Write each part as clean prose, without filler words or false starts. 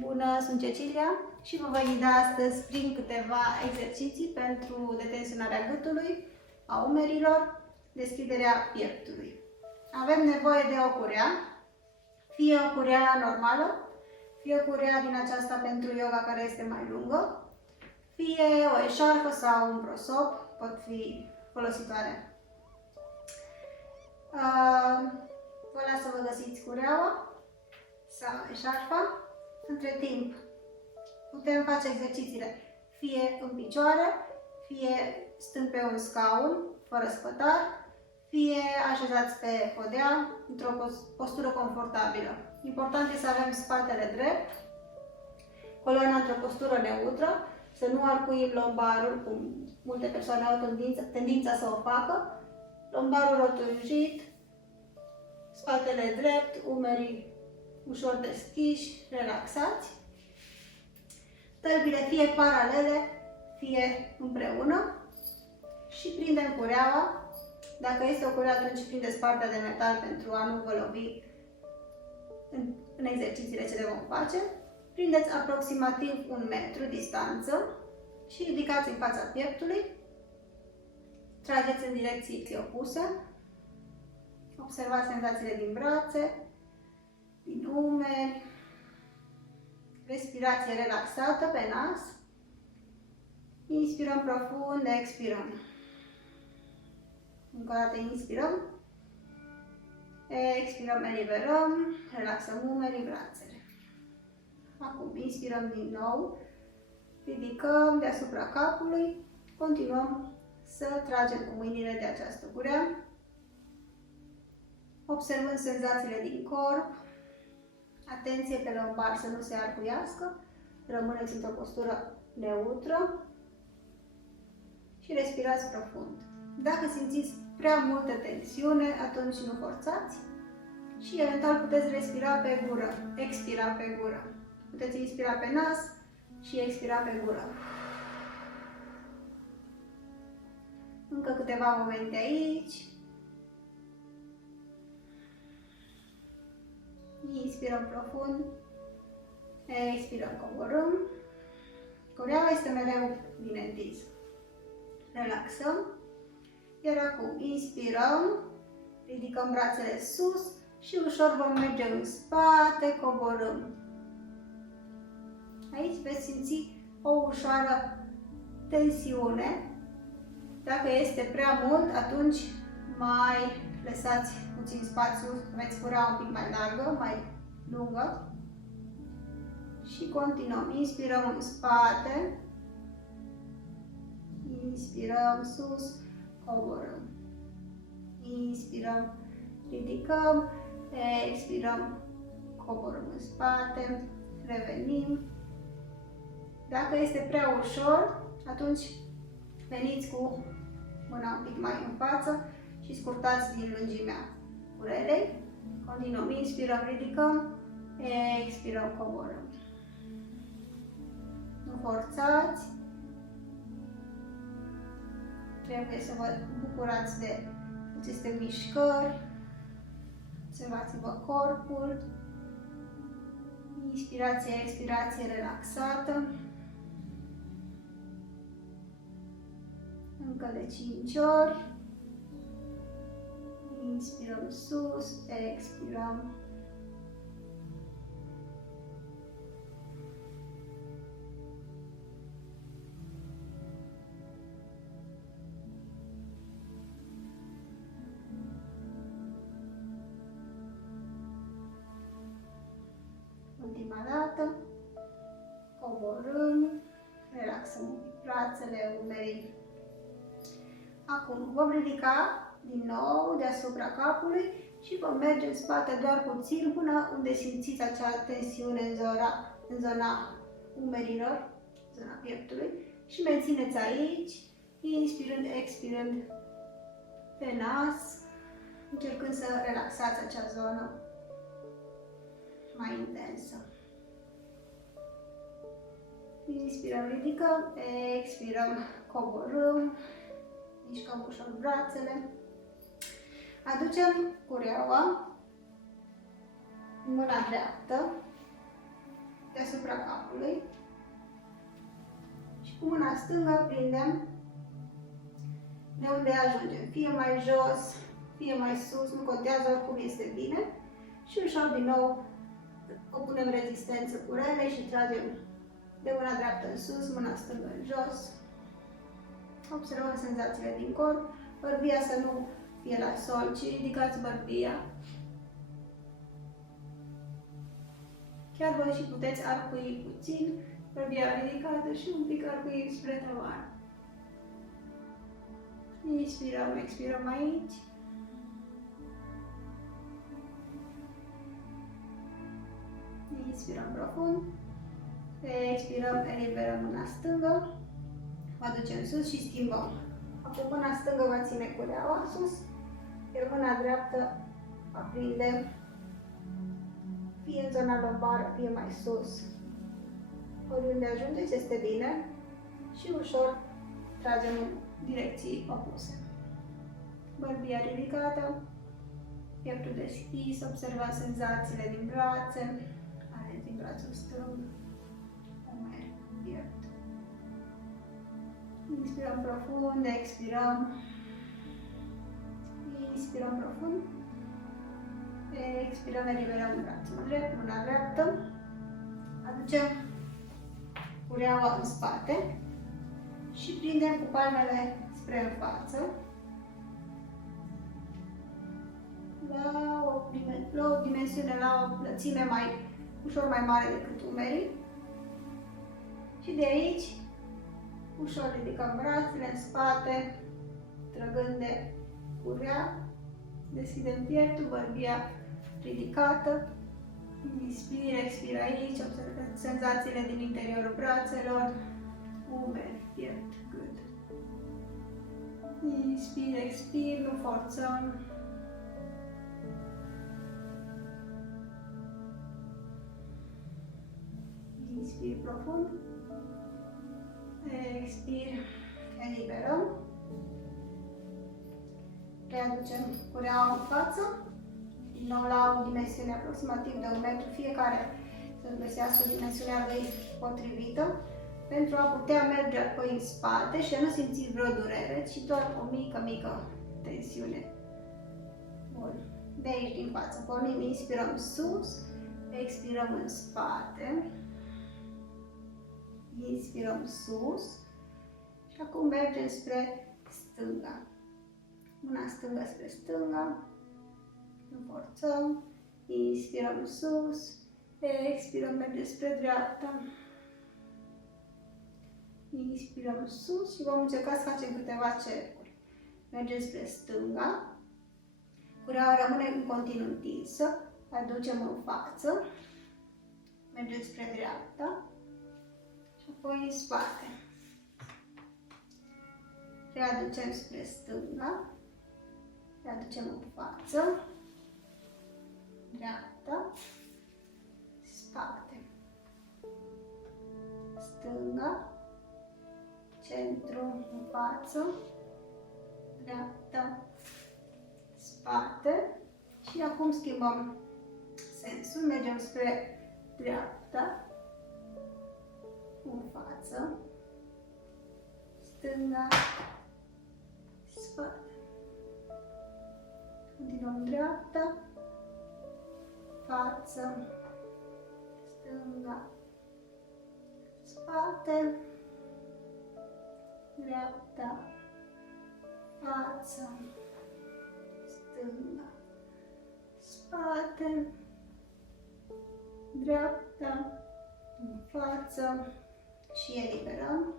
Bună, sunt Cecilia și vă voi ghida astăzi prin câteva exerciții pentru detenționarea gâtului, a umerilor, deschiderea pieptului. Avem nevoie de o curea, fie o curea normală, fie o curea din aceasta pentru yoga care este mai lungă, fie o eșarfă sau un prosop pot fi folositoare. Vă las să vă găsiți cureaua sau eșarfa. Între timp, putem face exercițiile fie în picioare, fie stând pe un scaun, fără spătar, fie așezați pe podea, într-o postură confortabilă. Important este să avem spatele drept, coloana într-o postură neutră, să nu arcuim lombarul, cum multe persoane au tendința să o facă, lombarul rotunjit, spatele drept, umerii ușor deschiși, relaxați. Tălpile fie paralele, fie împreună și prindem cureaua. Dacă este o curea, atunci prindeți partea de metal pentru a nu vă lovi în exercițiile ce le vom face. Prindeți aproximativ 1 metru distanță și ridicați în fața pieptului. Trageți în direcții opuse. Observați senzațiile din brațe, din umeri, respirație relaxată pe nas, inspirăm profund, expirăm. Încă o dată inspirăm, expirăm, eliberăm, relaxăm umerii, brațele. Acum inspirăm din nou, ridicăm deasupra capului, continuăm să tragem cu mâinile de această curea, observând senzațiile din corp. Atenție pe lombar să nu se arcuiască, rămâneți într-o postură neutră și respirați profund. Dacă simțiți prea multă tensiune, atunci nu forțați și eventual puteți respira pe gură, expira pe gură. Puteți inspira pe nas și expira pe gură. Încă câteva momente aici. Inspirăm profund, expirăm, coborâm. Cureaua este mereu bine întinsă. Relaxăm. Iar acum inspirăm, ridicăm brațele sus și ușor vom merge în spate, coborâm. Aici veți simți o ușoară tensiune. Dacă este prea mult, atunci mai lăsați puțin spațiu, veți curea un pic mai largă, mai lungă. Și continuăm. Inspirăm în spate. Inspirăm sus, coborâm. Inspirăm, ridicăm, expirăm, coborâm în spate, revenim. Dacă este prea ușor, atunci veniți cu mâna un pic mai în față și scurtați din lungimea curelei. Continuăm, inspirăm, ridicăm, expirăm, coborâm. Nu forțați. Trebuie să vă bucurați de aceste mișcări. Observați-vă corpul. Inspirație, expirație relaxată. Încă de 5 ori. Inspirăm sus, expirăm. Ultima dată. Coborâm, relaxăm brațele, umerii. Acum vom ridica din nou deasupra capului și vom merge în spate doar puțin până unde simțiți acea tensiune în zona umerilor, zona pieptului și mențineți aici, inspirând, expirând pe nas, încercând să relaxați acea zonă mai intensă. Inspirăm, ridicăm, expirăm, coborâm, mișcăm ușor brațele. Aducem cureaua în mâna dreaptă deasupra capului. Și cu mâna stângă prindem de unde ajungem, fie mai jos, fie mai sus, nu contează, oricum este bine. Și ușor din nou opunem rezistență cu rele și tragem de mâna dreaptă în sus, mâna stângă în jos. Observăm senzațiile din corp, bărbia să nu fie la sol, ci ridicați bărbia. Chiar voi și puteți arcui puțin, bărbia ridicată și un pic arcui spre tavan. Inspirăm, expirăm aici. Inspirăm profund. Expirăm, eliberăm mâna stângă. O aducem sus și schimbăm. Acum mâna stângă va ține cureaua sus, iar mâna dreaptă aprindem fie în zona lombară, fie mai sus. Oriunde ajungeți este bine și ușor tragem în direcții opuse. Bărbia ridicată, pieptul deschis, observați senzațiile din brațe, ales din brațul stâng, umeri, piept. Inspirăm profund, expirăm. Inspirăm profund. Expirăm, eliberăm brațul drept, mâna dreaptă. Aducem cureaua în spate și prindem cu palmele spre în față. La o dimensiune, la o lățime ușor mai mare decât umerii. Și de aici ușor ridicăm brațele în spate, trăgând de curea, deschidem pieptul, bărbia ridicată. Inspir, expir aici, observați senzațiile din interiorul brațelor, umeri, piept, gât. Inspir, expir, nu forțăm. Inspir profund. Expir, eliberăm. Readucem cureaua în față. Din nou la o dimensiune aproximativ de 1 metru, fiecare să găsească dimensiunea lui potrivită pentru a putea merge apoi în spate și a nu simți vreo durere, ci doar o mică tensiune. Bun. De aici din față pornim, inspirăm sus, expirăm în spate, inspirăm sus și acum mergem spre stânga. Mâna stângă spre stânga. Nu forțăm, inspirăm sus, expirăm, mergem spre dreapta, inspirăm sus și vom încerca să facem câteva cercuri. Mergem spre stânga, cureaua rămâne în continuu întinsă, aducem în față, mergem spre dreapta și apoi în spate. Readucem spre stânga, readucem în față, dreapta, spate, stânga, centru, în față, dreapta, spate și acum schimbăm sensul, mergem spre dreapta, în față, stânga, spate. Continuăm dreapta, față, stânga, spate, dreapta, față, stânga, spate, dreapta, în față și eliberăm.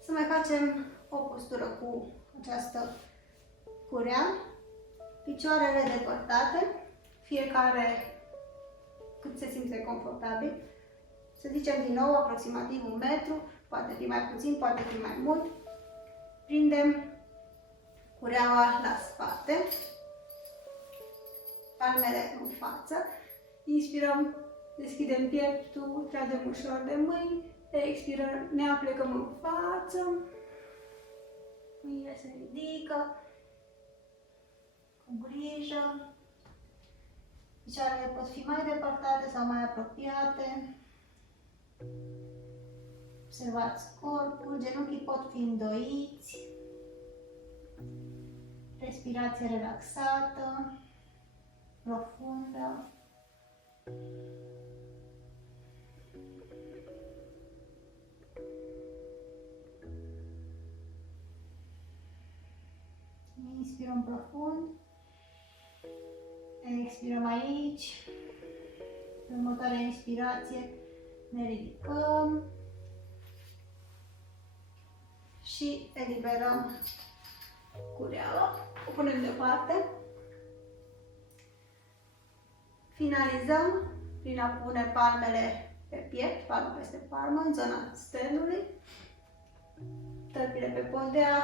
Să mai facem o postură cu această curea, picioarele depărtate, fiecare cât se simte confortabil. Să zicem din nou aproximativ 1 metru, poate fi mai puțin, poate fi mai mult. Prindem cureaua la spate, palmele în față, inspirăm, deschidem pieptul, tragem ușor de mâini, expirăm, ne aplecăm în față, mâinile se ridică cu grijă, Picioarele pot fi mai depărtate sau mai apropiate. Observați corpul, genunchii pot fi îndoiți. Respirație relaxată, profundă. Inspirăm profund. Expirăm aici. Următoarea inspirație ne ridicăm și eliberăm cureaua. O punem deoparte. Finalizăm prin a pune palmele pe piept, palmă peste palmă, în zona sternului, tălpile pe podea,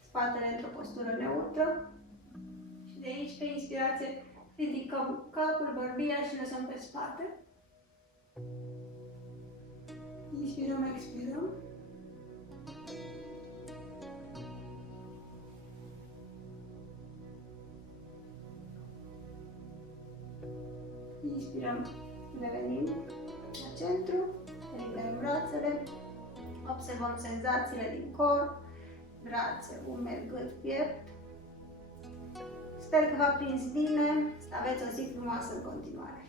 spatele într-o postură neutră. Și de aici, pe inspirație, ridicăm capul, bărbia și lăsăm pe spate. Inspirăm, expirăm. Inspirăm, revenim la centru, eliberăm brațele, observăm senzațiile din corp, brațe, umeri, gât, piept. Sper că v-a prins bine, să aveți o zi frumoasă în continuare.